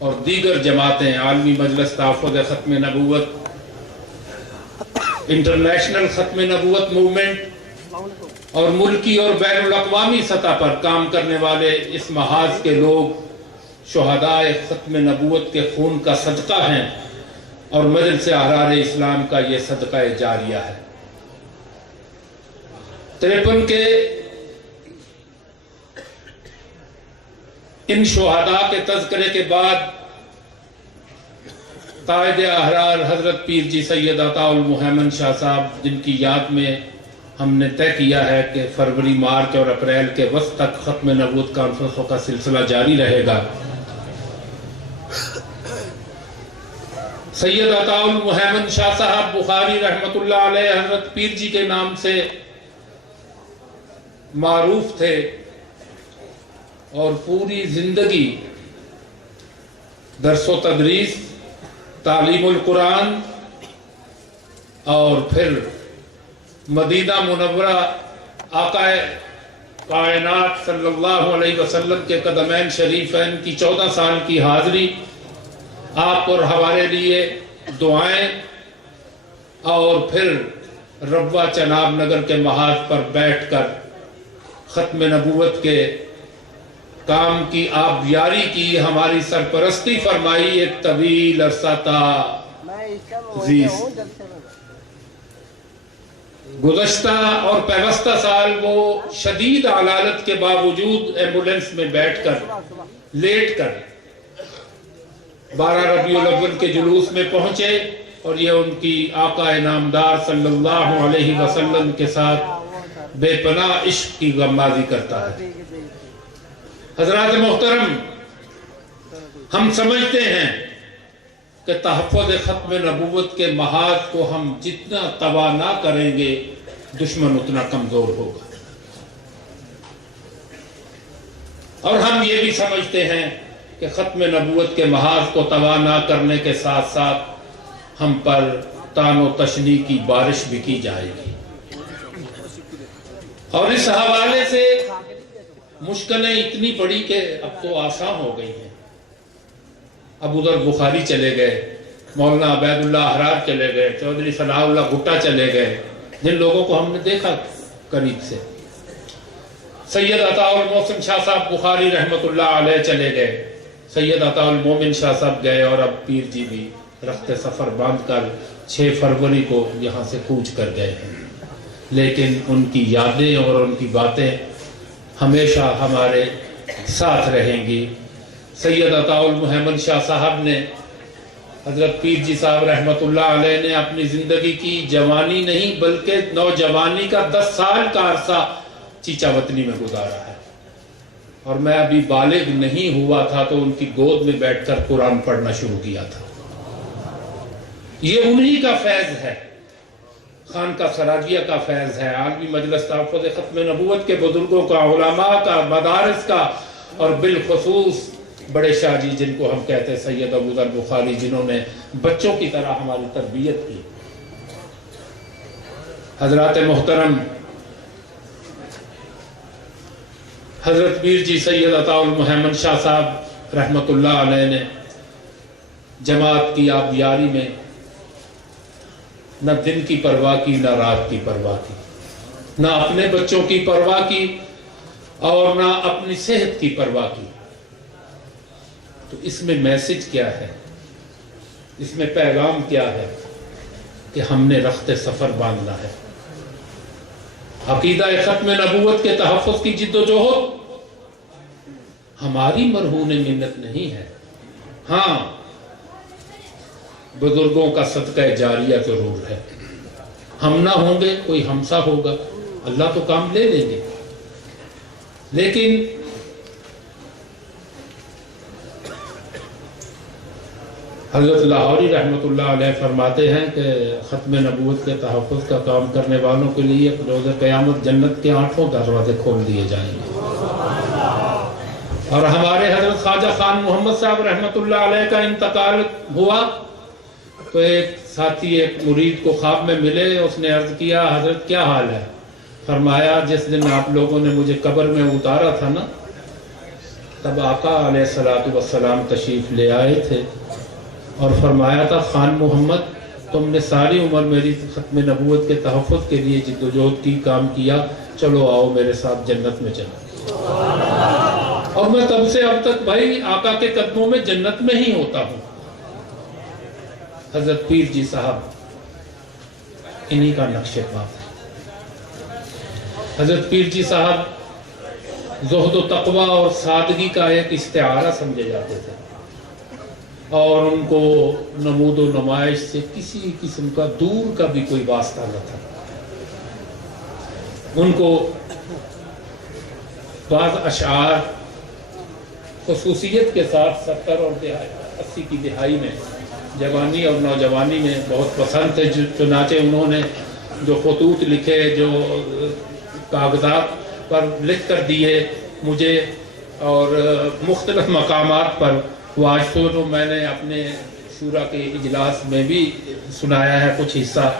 اور دیگر جماعتیں، عالمی مجلس تحفظ ختم نبوت، انٹرنیشنل ختم نبوت موومنٹ اور ملکی اور بین الاقوامی سطح پر کام کرنے والے اس محاذ کے لوگ شہداء ختم نبوت کے خون کا صدقہ ہیں اور مجلس احرار اسلام کا یہ صدقہ جاریہ ہے۔ 53 کے ان شہداء کے تذکرے کے بعد قائد احرار حضرت پیر جی سید عطا المہیمن شاہ صاحب، جن کی یاد میں ہم نے طے کیا ہے کہ فروری، مارچ اور اپریل کے وسط تک ختم نبوت کانفرنسوں کا سلسلہ جاری رہے گا، سید عطا المہیمن شاہ صاحب بخاری رحمت اللہ علیہ حضرت پیر جی کے نام سے معروف تھے اور پوری زندگی درس و تدریس، تعلیم القرآن اور پھر مدینہ منورہ آقا کائنات صلی اللہ علیہ وسلم کے قدمین شریفین کی 14 سال کی حاضری، آپ اور ہمارے لیے دعائیں، اور پھر ربوہ چناب نگر کے محاذ پر بیٹھ کر ختم نبوت کے کام کی آپ یاری کی، ہماری سرپرستی فرمائی، ایک طویل عرصہ تا گزشتہ اور پیوستہ سال وہ شدید علالت کے باوجود ایمبولینس میں بیٹھ کر لیٹ کر 12 ربیع الاول کے جلوس میں پہنچے، اور یہ ان کی آقا نامدار صلی اللہ علیہ وسلم کے ساتھ بے پناہ عشق کی غمازی کرتا ہے۔ حضرات محترم، ہم سمجھتے ہیں کہ تحفظ ختم نبوت کے محاذ کو ہم جتنا توانا کریں گے دشمن اتنا کمزور ہوگا، اور ہم یہ بھی سمجھتے ہیں کہ ختم نبوت کے محاذ کو توانا کرنے کے ساتھ ساتھ ہم پر تان و تشنیع کی بارش بھی کی جائے گی، اور اس حوالے سے مشکلیں اتنی بڑی کہ اب تو آسان ہو گئی ہیں۔ اب ادھر بخاری چلے گئے، مولانا عبید اللہ احرار چلے گئے، چودھری ثناء اللہ بھٹا چلے گئے، جن لوگوں کو ہم نے دیکھا قریب سے، سید عطا المحسن شاہ صاحب بخاری رحمت اللہ علیہ چلے گئے، سید عطا المومن شاہ صاحب گئے، اور اب پیر جی بھی رخت سفر باندھ کر 6 فروری کو یہاں سے کوچ کر گئے ہیں، لیکن ان کی یادیں اور ان کی باتیں ہمیشہ ہمارے ساتھ رہیں گی۔ سید عطا المہیمن شاہ صاحب نے، حضرت پیر جی صاحب رحمت اللہ علیہ نے اپنی زندگی کی جوانی نہیں بلکہ نوجوانی کا 10 سال کا عرصہ چیچا وطنی میں گزارا ہے، اور میں ابھی بالغ نہیں ہوا تھا تو ان کی گود میں بیٹھ کر قرآن پڑھنا شروع کیا تھا۔ یہ انہی کا فیض ہے، خانقاہ سراجیہ کا فیض ہے، عالمی مجلس تحفظ ختم نبوت کے بزرگوں کا، علماء کا، مدارس کا، اور بالخصوص بڑے شاہ جی جن کو ہم کہتے ہیں سید ابو ذر بخاری، جنہوں نے بچوں کی طرح ہماری تربیت کی۔ حضرات محترم، حضرت پیر جی سید عطا المہیمن شاہ صاحب رحمت اللہ علیہ نے جماعت کی آبیاری میں نہ دن کی پرواہ کی، نہ رات کی پرواہ کی، نہ اپنے بچوں کی پرواہ کی اور نہ اپنی صحت کی پرواہ کی۔ تو اس میں میسج کیا ہے، اس میں پیغام کیا ہے کہ ہم نے رخت سفر باندھنا ہے۔ عقیدہ ختم نبوت کے تحفظ کی جد و جہد ہماری مرہون منت نہیں ہے، ہاں بزرگوں کا صدقہ جاریہ ضرور ہے۔ ہم نہ ہوں گے کوئی ہمسا ہوگا، اللہ تو کام لے لیں گے، لیکن حضرت لاہوری رحمت اللہ علیہ فرماتے ہیں کہ ختم نبوت کے تحفظ کا کام کرنے والوں کے لیے روز قیامت جنت کے 8 دروازے کھول دیے جائیں گے۔ اور ہمارے حضرت خواجہ خان محمد صاحب رحمت اللہ علیہ کا انتقال ہوا تو ایک ساتھی ایک مرید کو خواب میں ملے، اس نے عرض کیا حضرت کیا حال ہے؟ فرمایا جس دن آپ لوگوں نے مجھے قبر میں اتارا تھا نا، تب آقا علیہ الصلوۃ والسلام تشریف لے آئے تھے اور فرمایا تھا خان محمد تم نے ساری عمر میری ختم نبوت کے تحفظ کے لیے جد و جہد کی، کام کیا، چلو آؤ میرے ساتھ جنت میں چلو۔ اور میں تب سے اب تک بھائی آقا کے قدموں میں جنت میں ہی ہوتا ہوں۔ حضرت پیر جی صاحب انہی کا نقش پا ہے۔ حضرت پیر جی صاحب زہد و تقوی اور سادگی کا ایک استعارہ سمجھے جاتے تھے، اور ان کو نمود و نمائش سے کسی قسم کا دور کا بھی کوئی واسطہ نہ تھا۔ ان کو بعض اشعار خصوصیت کے ساتھ 70 اور 80 کی دہائی میں جوانی اور نوجوانی میں بہت پسند تھے، چنانچہ انہوں نے جو خطوط لکھے، جو کاغذات پر لکھ کر دیے مجھے، اور مختلف مقامات پر، وہ آج تو میں نے اپنے شورا کے اجلاس میں بھی سنایا ہے کچھ حصہ۔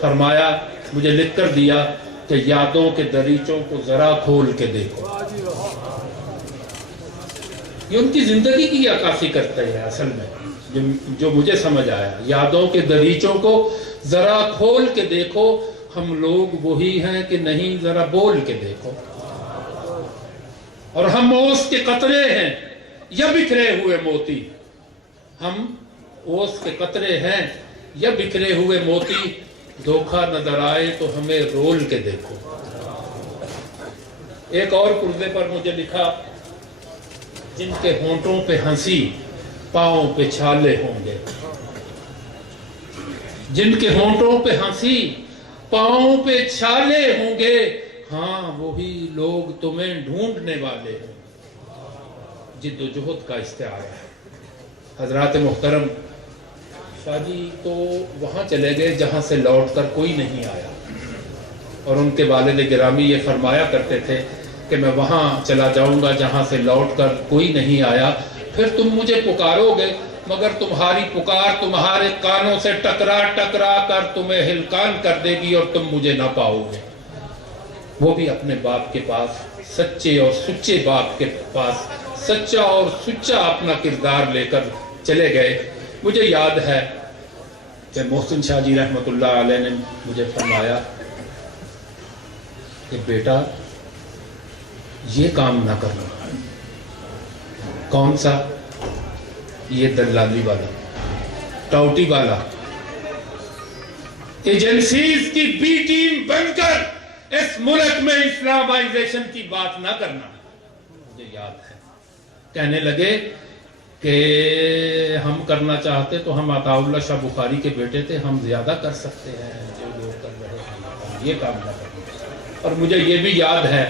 فرمایا مجھے لکھ کر دیا کہ یادوں کے دریچوں کو ذرا کھول کے دیکھو۔ یہ ان کی زندگی کی عکاسی کرتا ہے اصل میں، جو مجھے سمجھ آیا۔ یادوں کے دریچوں کو ذرا کھول کے دیکھو، ہم لوگ وہی ہیں کہ نہیں، ذرا بول کے دیکھو۔ اور ہم اوس کے قطرے ہیں یا بکھرے ہوئے موتی، ہم اوس کے قطرے ہیں یا بکھرے ہوئے موتی، دھوکہ نظر آئے تو ہمیں رول کے دیکھو۔ ایک اور پردے پر مجھے لکھا، جن کے ہونٹوں پہ ہنسی پاؤں پہ چھالے ہوں گے، جن کے ہونٹوں پہ ہنسی پاؤں پہ چھالے ہوں گے، ہاں وہی لوگ تمہیں ڈھونڈنے والے ہیں۔ جد و جہد کا استعارہ ہے۔ حضرات محترم، شاہ جی تو وہاں چلے گئے جہاں سے لوٹ کر کوئی نہیں آیا، اور ان کے والد گرامی یہ فرمایا کرتے تھے کہ میں وہاں چلا جاؤں گا جہاں سے لوٹ کر کوئی نہیں آیا، پھر تم مجھے پکارو گے، مگر تمہاری پکار تمہارے کانوں سے ٹکرا ٹکرا کر تمہیں ہلکان کر دے گی اور تم مجھے نہ پاؤ گے۔ وہ بھی اپنے باپ کے پاس، سچے اور سچے باپ کے پاس، سچا اور سچا اپنا کردار لے کر چلے گئے۔ مجھے یاد ہے کہ محسن شاہ جی رحمت اللہ علیہ نے مجھے فرمایا کہ بیٹا یہ کام نہ کرنا۔ کون سا؟ یہ دلالی والا، ٹاؤٹی والا، ایجنسیز کی بی ٹیم بن کر اس ملک میں اسلامائزیشن کی بات نہ کرنا۔ مجھے یاد ہے کہنے لگے کہ ہم کرنا چاہتے تو ہم عطا اللہ شاہ بخاری کے بیٹے تھے، ہم زیادہ کر سکتے ہیں، جو لوگ کر رہے ہیں یہ کام نہ کرنا۔ اور مجھے یہ بھی یاد ہے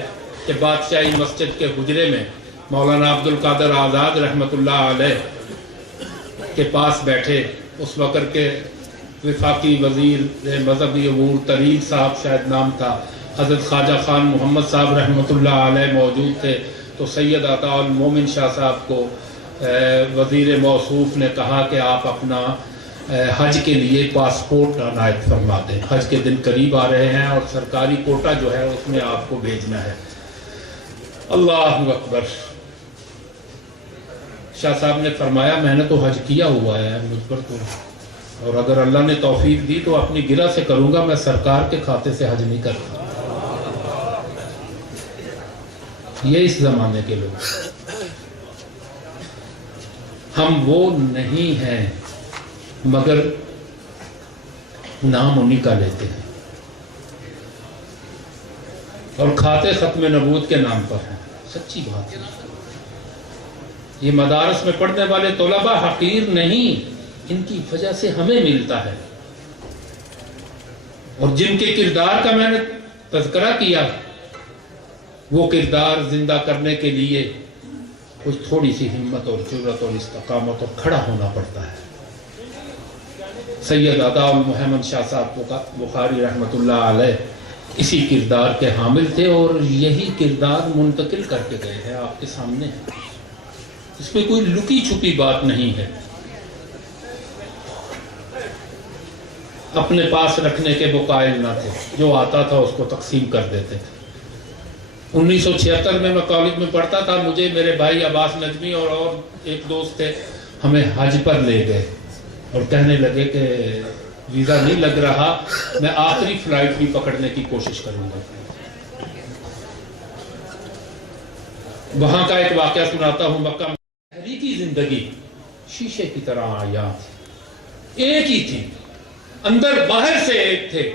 کہ بادشاہی مسجد کے حجرے میں مولانا عبد القادر آزاد رحمت اللہ علیہ کے پاس بیٹھے، اس وقت کے وفاقی وزیر مذہبی امور طریق صاحب شاید نام تھا، حضرت خواجہ خان محمد صاحب رحمت اللہ علیہ موجود تھے، تو سید عطا المومن شاہ صاحب کو وزیر موصوف نے کہا کہ آپ اپنا حج کے لیے پاسپورٹ عنایت فرما دیں، حج کے دن قریب آ رہے ہیں اور سرکاری کوٹا جو ہے اس میں آپ کو بھیجنا ہے۔ اللہ اکبر۔ شاہ صاحب نے فرمایا میں نے تو حج کیا ہوا ہے، مجھ پر تو، اور اگر اللہ نے توفیق دی تو اپنی گرہ سے کروں گا، میں سرکار کے کھاتے سے حج نہیں کرتا۔ یہ اس زمانے کے لوگ، ہم وہ نہیں ہیں مگر نام انہی کا لیتے ہیں اور کھاتے ختم نبوت کے نام پر ہیں۔ سچی بات ہے۔ یہ مدارس میں پڑھنے والے طلباء حقیر نہیں، ان کی وجہ سے ہمیں ملتا ہے۔ اور جن کے کردار کا میں نے تذکرہ کیا، وہ کردار زندہ کرنے کے لیے کچھ تھوڑی سی ہمت اور جرأت اور استقامت اور کھڑا ہونا پڑتا ہے۔ سید عطا محمد شاہ صاحب بخاری رحمت اللہ علیہ اسی کردار کے حامل تھے، اور یہی کردار منتقل کر کے گئے ہیں، آپ کے سامنے ہے۔ اس میں کوئی لکی چھپی بات نہیں ہے۔ اپنے پاس رکھنے کے وہ قائل نہ تھے، جو آتا تھا اس کو تقسیم کر دیتے تھے۔ 1976 میں کالج میں پڑھتا تھا، مجھے میرے بھائی عباس نجمی اور ایک دوست تھے، ہمیں حج پر لے گئے اور کہنے لگے کہ ویزا نہیں لگ رہا، میں آخری فلائٹ بھی پکڑنے کی کوشش کروں گا۔ وہاں کا ایک واقعہ سناتا ہوں۔ مکہ تحریکی زندگی شیشے کی طرح آیا، ایک ہی تھی، اندر باہر سے ایک تھے۔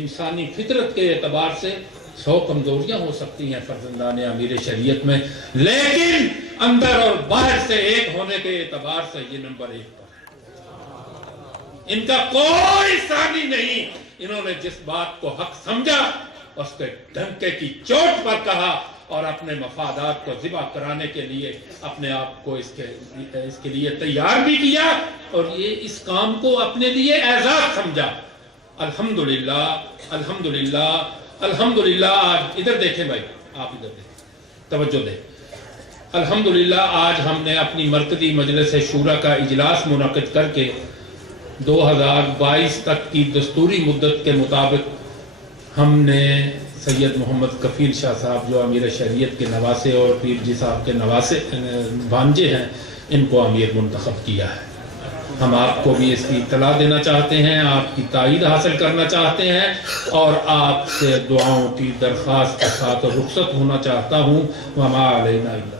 انسانی فطرت کے اعتبار سے 100 کمزوریاں ہو سکتی ہیں فرزندان امیر شریعت میں، لیکن اندر اور باہر سے ایک ہونے کے اعتبار سے یہ نمبر 1 پر ہے۔ ان کا کوئی ثانی نہیں۔ انہوں نے جس بات کو حق سمجھا اس کے ڈنکے کی چوٹ پر کہا اور اپنے مفادات کو ذبح کرانے کے لیے اپنے آپ کو اس کے لیے تیار بھی کیا اور یہ اس کام کو اپنے لیے اعزاز سمجھا۔ الحمدللہ الحمدللہ الحمدللہ۔ آج ادھر دیکھیں بھائی، آپ ادھر دیکھیں، توجہ دیں۔ الحمدللہ آج ہم نے اپنی مرکزی مجلس شورا کا اجلاس منعقد کر کے 2022 تک کی دستوری مدت کے مطابق ہم نے سید محمد کفیل شاہ صاحب جو امیر شریعت کے نواسے اور پیر جی صاحب کے نواسے بھانجے ہیں، ان کو امیر منتخب کیا ہے۔ ہم آپ کو بھی اس کی اطلاع دینا چاہتے ہیں، آپ کی تائید حاصل کرنا چاہتے ہیں اور آپ سے دعاؤں کی درخواست کے ساتھ رخصت ہونا چاہتا ہوں۔ وما علینا الا